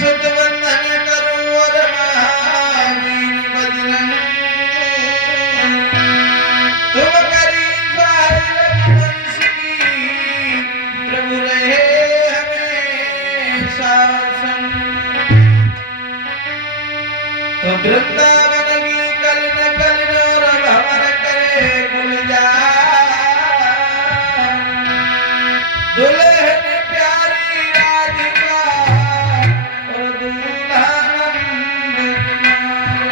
सुत वंदन करूं और महावीर बजरंग तुम करी सारी रघुवंश की प्रभु रहे हमेशा संग। तो वृंदावन की कलिन कलिन और भंवर करे गुलजार दुल्हन प्यारी राधिका और दूल्हा नंद कुमार।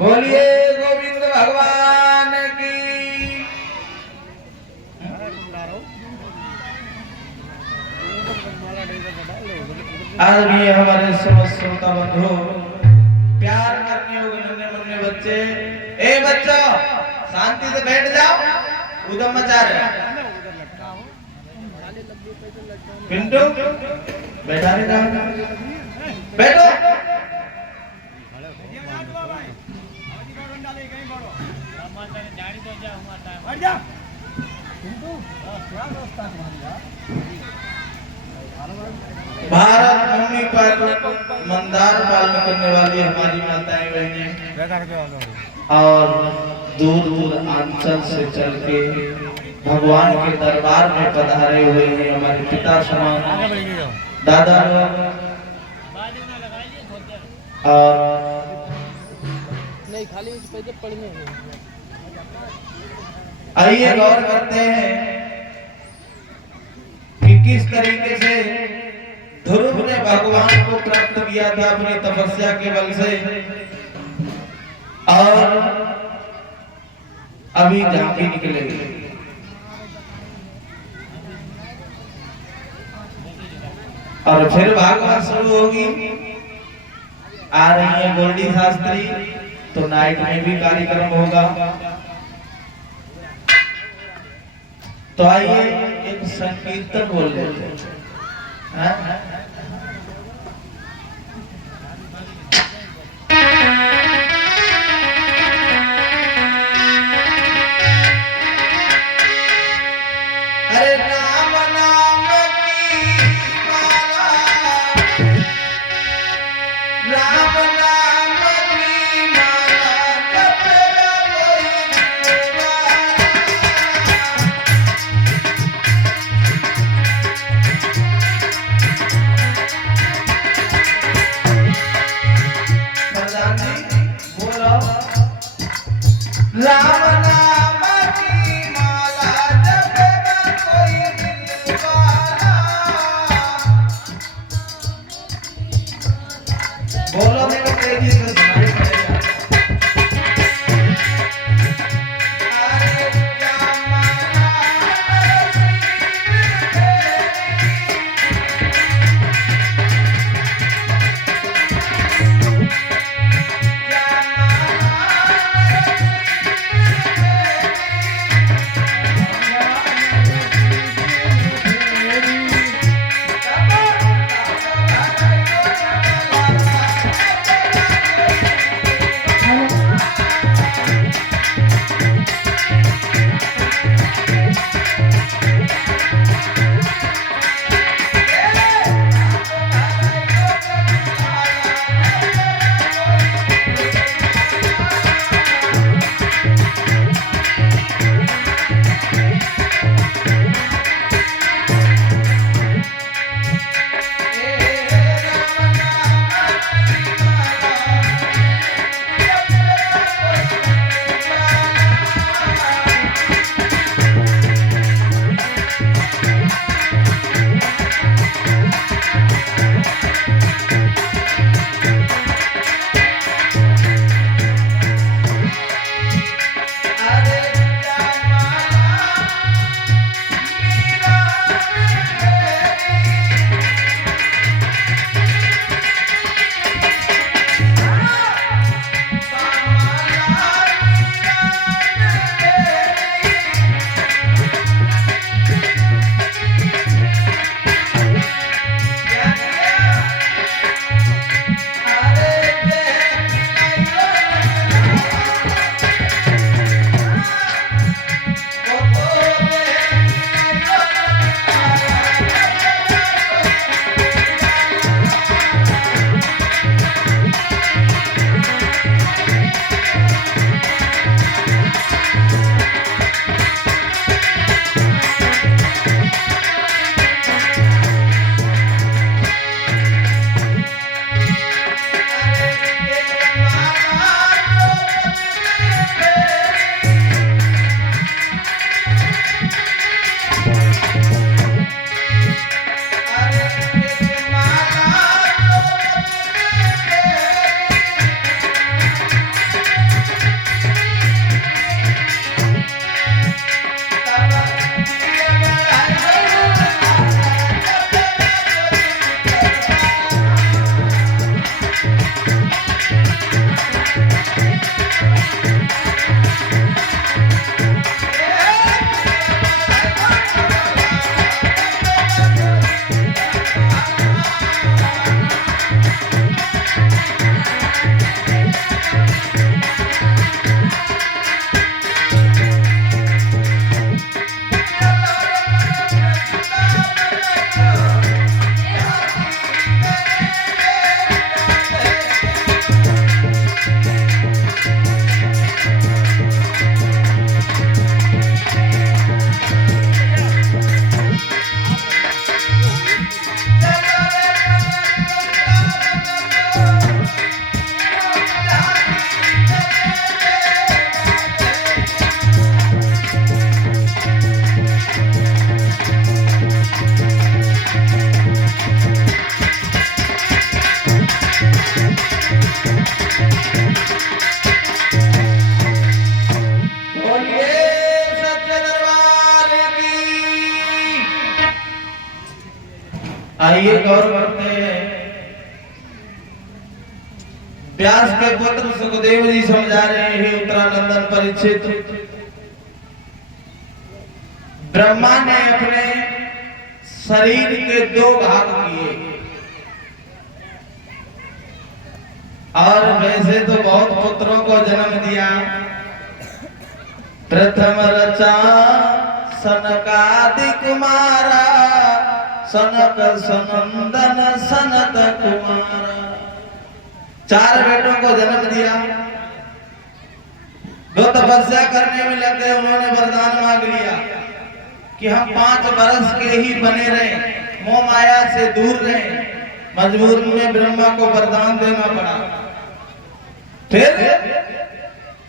बोलिए गोविंद भगवान की। आज भी हमारे समस्त श्रोता बंधु प्यार करने होगे नन्हे मुन्ने बच्चे। ए बच्चों शांति से बैठ जाओ, उधम मचा रहे। पिंटू बैठा नहीं जाओ, बैठो। भारत भूमि पर मंदार पालन करने वाली हमारी माताएं बहनें और दूर दूर अंचल से चल के भगवान के दरबार में पधारे हुए हैं हमारे पिता समान दादा और नहीं खाली पैसे पढ़ने हैं। आइए गौर करते हैं कि किस तरीके से ध्रुव ने भगवान को प्राप्त किया था अपनी तपस्या के बल से, और अभी झांकी निकलेगी। और फिर भागवत शुरू होगी। आ रही है गोल्डी शास्त्री, तो नाइट में भी कार्यक्रम होगा। तो आइए एक संकीर्तन बोल लेते हैं। अरे राम नाम की माला, राम नाम की माला जपेगा कोई दिलवाला। प्रधान जी बोलो, राम नाम की माला जपेगा कोई दिलवाला। बोलो मेरे तेजी से सुनाई पड़ेगा। अरे क्या माला गौर करते हैं। व्यास के पुत्र सुखदेव जी समझा रहे हैं उत्तरानंदन परीक्षित, ब्रह्मा ने अपने शरीर के 2 भाग किए और वैसे तो बहुत पुत्रों को जन्म दिया। प्रथम रचा सनकादि कुमारा, सनक सनंदन सनत कुमारा, 4 बेटों को जन्म दिया। वो तपस्या करने में लग गए, उन्होंने वरदान मांग लिया कि हम 5 वर्ष के ही बने रहें, मोह माया से दूर रहें। मजबूरी में ब्रह्मा को वरदान देना पड़ा। फिर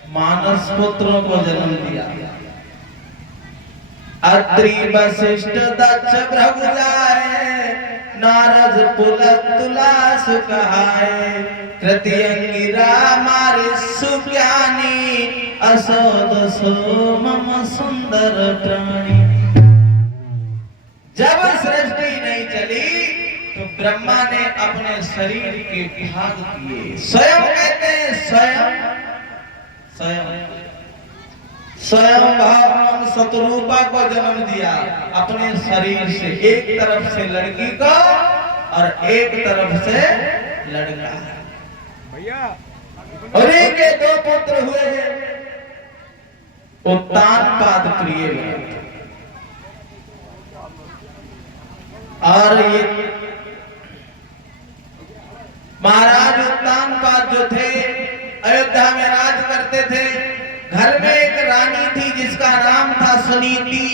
मानस पुत्रों को जन्म दिया। अत्रि वशिष्ठ दक्ष भृगु जाए, नारद पुलत तुला सुकहाए, तृतीयंगिरा मारे सुज्ञानी, असोद सो मम सुंदर प्राणी। जब सृष्टि नहीं चली तो ब्रह्मा ने अपने शरीर के भाग किए। स्वयं कहते हैं स्वयं भगवान शत्रुपा को जन्म दिया अपने शरीर से, एक तरफ से लड़की को और एक तरफ से लड़का। भैया और के 2 पुत्र हुए हैं, उत्तानपाद प्रिय और ये महाराज उत्तानपाद जो थे अयोध्या में राज करते थे। घर में एक रानी थी जिसका नाम था सुनीति।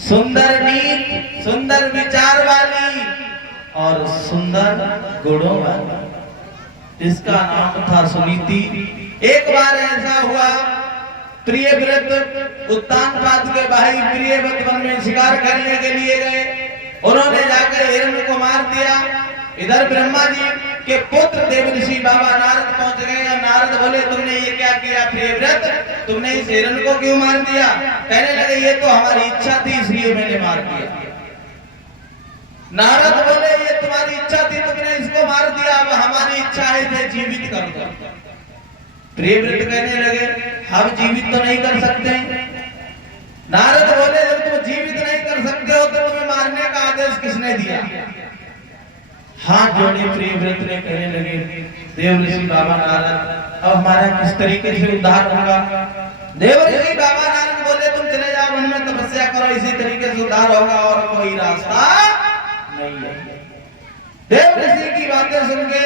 सुंदर नीत, सुंदर विचार वाली और सुंदर गुणों वाली, जिसका नाम था सुनीति। एक बार ऐसा हुआ, प्रियव्रत उत्तानपाद के भाई प्रियव्रत वन में शिकार करने के लिए गए। उन्होंने जाकर हिरण को मार दिया। इधर ब्रह्मा जी के पुत्र देवर्षि बाबा नारद पहुंच गए और नारद बोले, तुमने ये क्या किया प्रियव्रत, तुमने इस हिरण को क्यों मार दिया? कहने लगे, ये तो हमारी इच्छा थी इसलिए मैंने मार दिया। नारद बोले, ये तुम्हारी इच्छा थी, तुमने इसको मार दिया, अब हमारी इच्छा है इसे जीवित कर दो। प्रियव्रत कहने लगे, हम जीवित तो नहीं कर सकते। नारद बोले, जब तुम जीवित नहीं कर सकते हो तो तुम्हें मारने का आदेश किसने दिया? हाथ जोड़े प्रियव्रत ने कहने लगे, देवर्षि बाबा नारद, अब हमारा किस तरीके से उद्धार होगा? देवर्षि बाबा नारद बोले, तुम चले जाओ वन में तपस्या करो, इसी तरीके से उद्धार होगा और कोई रास्ता नहीं है। देवर्षि की बातें सुन के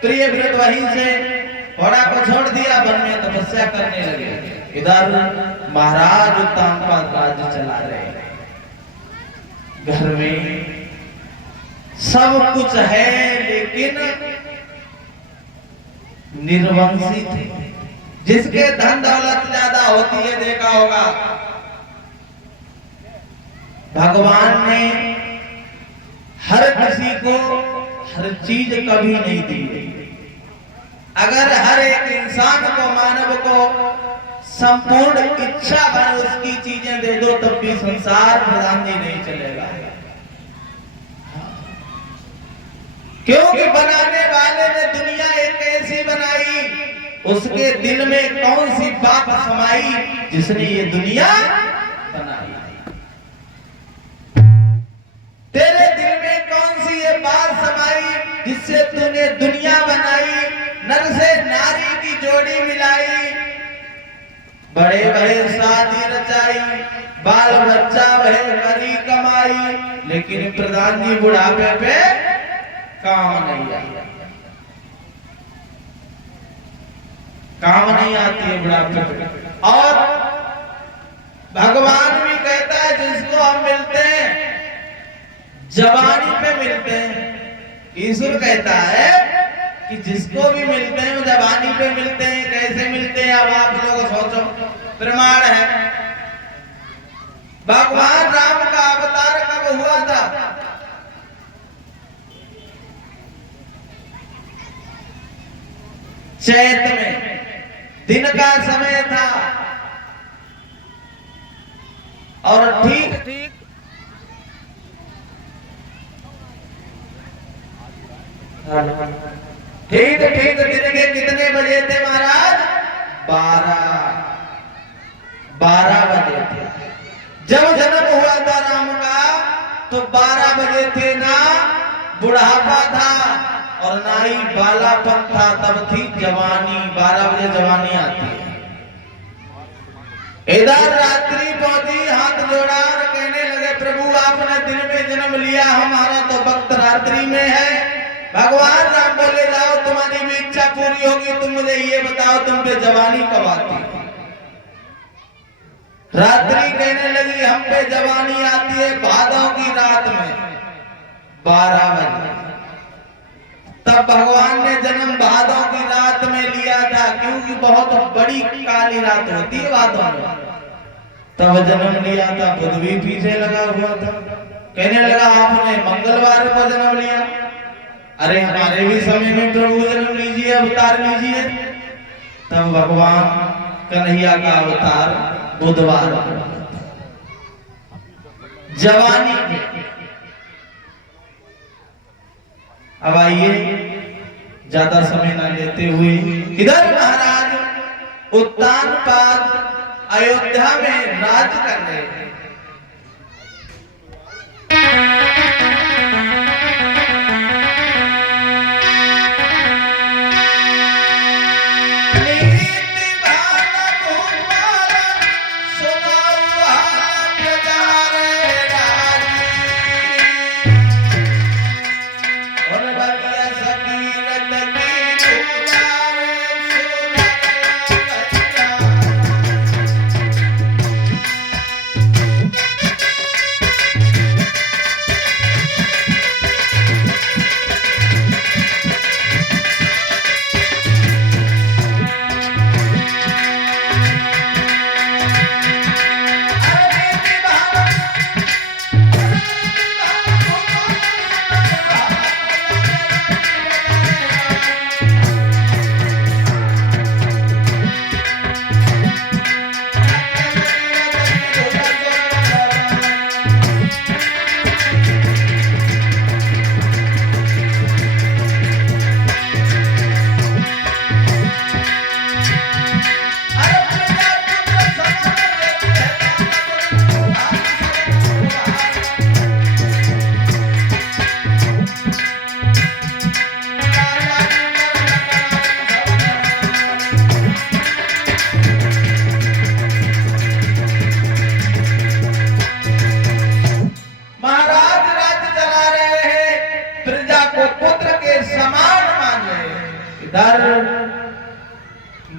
प्रियव्रत वहीं से घोड़ा को छोड़ दिया, वन में तपस्या करने लगे। इधर महाराज उत्तानपाद राज्य चला रहे। घर में सब कुछ है लेकिन निर्वंशी थे। जिसके धन दौलत ज्यादा होती है, देखा होगा भगवान ने हर किसी को हर चीज कभी नहीं दी। अगर हर एक इंसान को, मानव को संपूर्ण इच्छा भर उसकी चीजें दे दो तब भी संसार प्रधान जी नहीं चलेगा। क्योंकि बनाने वाले ने दुनिया एक ऐसी बनाई, उसके दिल में कौन सी बात समाई जिसने ये दुनिया बनाई? तेरे दिल में कौन सी ये बात समाई जिससे तूने दुनिया बनाई, नर से नारी की जोड़ी मिलाई, बड़े बड़े शादी रचाई, बाल बच्चा वह करी कमाई, लेकिन प्रधान जी बुढ़ापे पे काम नहीं आया। काम नहीं आती है बुढ़ापे पे। और भगवान भी कहता है, जिसको हम मिलते हैं जवानी पे मिलते हैं। ईश्वर कहता है कि जिसको भी मिलते हैं वो जवानी पे मिलते हैं। कैसे मिलते हैं, अब आप लोग सोचो। प्रमाण है, भगवान राम का अवतार कब हुआ था? चैत में, दिन का समय था और ठीक ठीक ठीक, दिन के कितने बजे थे महाराज? 12 बजे थे। जब जन्म हुआ था राम का तो 12 बजे थे ना बुढ़ापा था और ना ही बालापन था, तब थी जवानी। 12 बजे जवानी आती है। इधर रात्रि पहुंची, हाथ जोड़ा और कहने लगे प्रभु आपने दिन में जन्म लिया, हमारा तो वक्त रात्रि में है। भगवान राम बोले जाओ तुम्हारी भी इच्छा पूरी होगी, तुम मुझे ये बताओ तुम पे जवानी कब आती है? रात्रि कहने लगी हम पे जवानी आती है भादों की रात में 12 बजे। तब भगवान ने जन्म भादों की रात में लिया था, क्योंकि बहुत बड़ी काली रात होती है भादों में। तब जन्म लिया था। बुध भी पीछे लगा हुआ था, कहने लगा आपने मंगलवार को जन्म लिया। अरे हमारे भी समय में प्रभु जन्म लीजिए, अवतार लीजिए। तब भगवान कन्हैया का अवतार बुधवार जवानी में। अब आइए ज्यादा समय न लेते हुए, इधर महाराज उत्तानपाद अयोध्या में राज कर रहे हैं।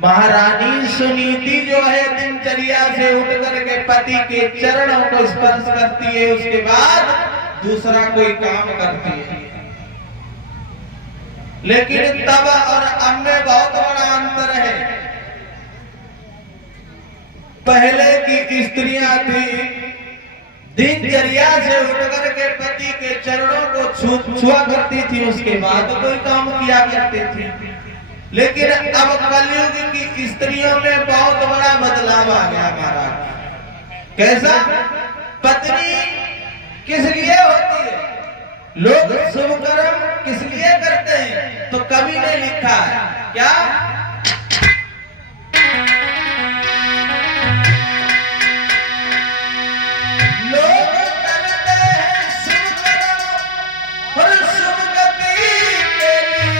महारानी सुनीति जो है दिनचर्या से उठ करके पति के चरणों को स्पर्श करती है, उसके बाद दूसरा कोई काम करती है। लेकिन तब और अब में बहुत बड़ा अंतर है। पहले की स्त्रियां थी दिनचर्या से उठ करके पति के चरणों को छुआ करती थी, उसके बाद कोई काम किया करती थी। लेकिन अब कलयुग की स्त्रियों में बहुत बड़ा बदलाव आ गया महाराज। कैसा? पत्नी किस लिए होती है? लोग शुभ कर्म किस लिए करते हैं? तो कवि ने लिखा है क्या? लोग करते हैं शुभ कर्म और शुभ गति के लिए।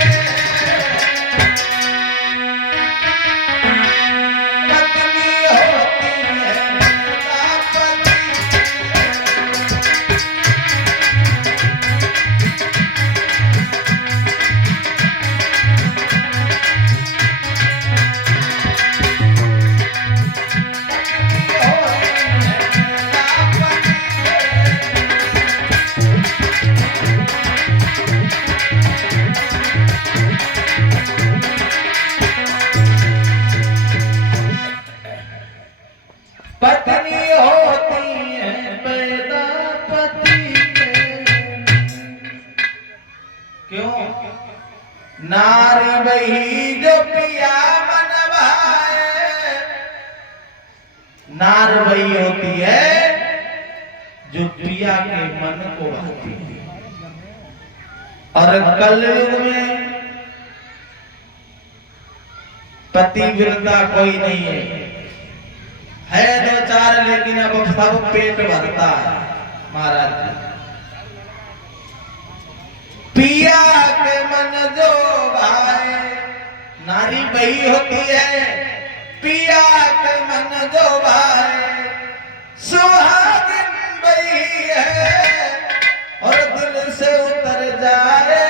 पत्नी होती है पैदा पति के। क्यों? नारी वही जो पिया मन भाए। नार वही होती है जो पिया के मन को भाती है। और कलयुग में पतिव्रता कोई नहीं है दो चार, लेकिन अब सब पेट भरता है महाराज। पिया के मन जो भाए, नारी बही होती है, पिया के मन जो भाए सुहागिन बही है, और दिल से उतर जाए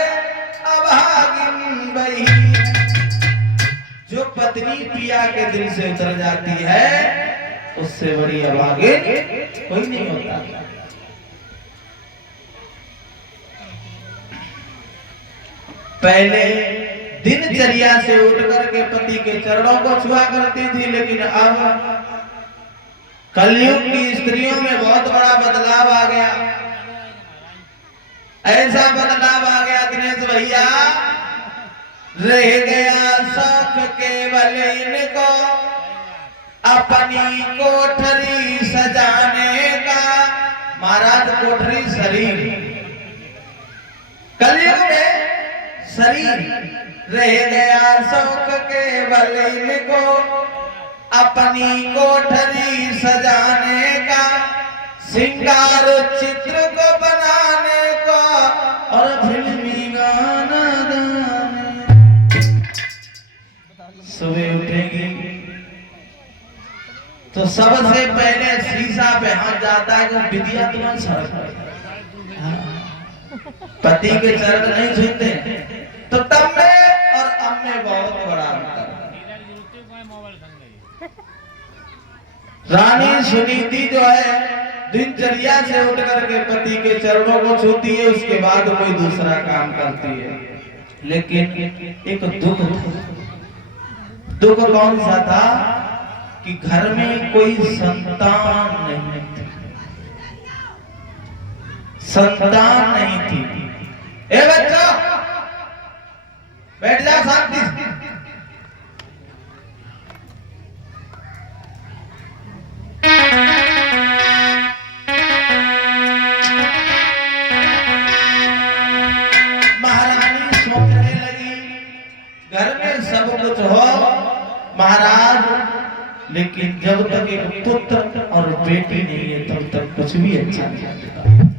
अभागिन बही। जो पत्नी पिया के दिल से उतर जाती है उससे बड़ी अभागिन कोई नहीं होता। पहले दिनचर्या से उठ करके पति के चरणों को छुआ करती थी, लेकिन अब कलयुग की स्त्रियों में बहुत बड़ा बदलाव आ गया। ऐसा बदलाव आ गया दिनेश भैया, रह गया शौक केवल इनको अपनी कोठरी सजाने का। महाराज कोठरी शरीर, कलयुग में शरीर, रह गया शौक केवल इनको अपनी कोठरी सजाने का, श्रृंगार चित्र को बनाने का और फिल्मी गाना गाने। सुबह उठेगी तो सबसे पहले शीशा पे हाथ जाता है कि विद्या तुम्हारी सड़क, पति के चरण नहीं छूते, तो तब में और अब में बहुत बड़ा अंतर। रानी सुनीति जो है दिनचर्या से उठ करके पति के चरणों को छूती है, उसके बाद कोई दूसरा काम करती है। लेकिन एक दुख कौन सा था कि घर में कोई संतान नहीं थी, संतान नहीं थी। ए बच्चों बैठ जाओ शांति से। महारानी सोचने लगी घर में सब कुछ हो महाराज, लेकिन जब तक एक पुत्र और बेटी नहीं है तब तक कुछ भी अच्छा नहीं होता।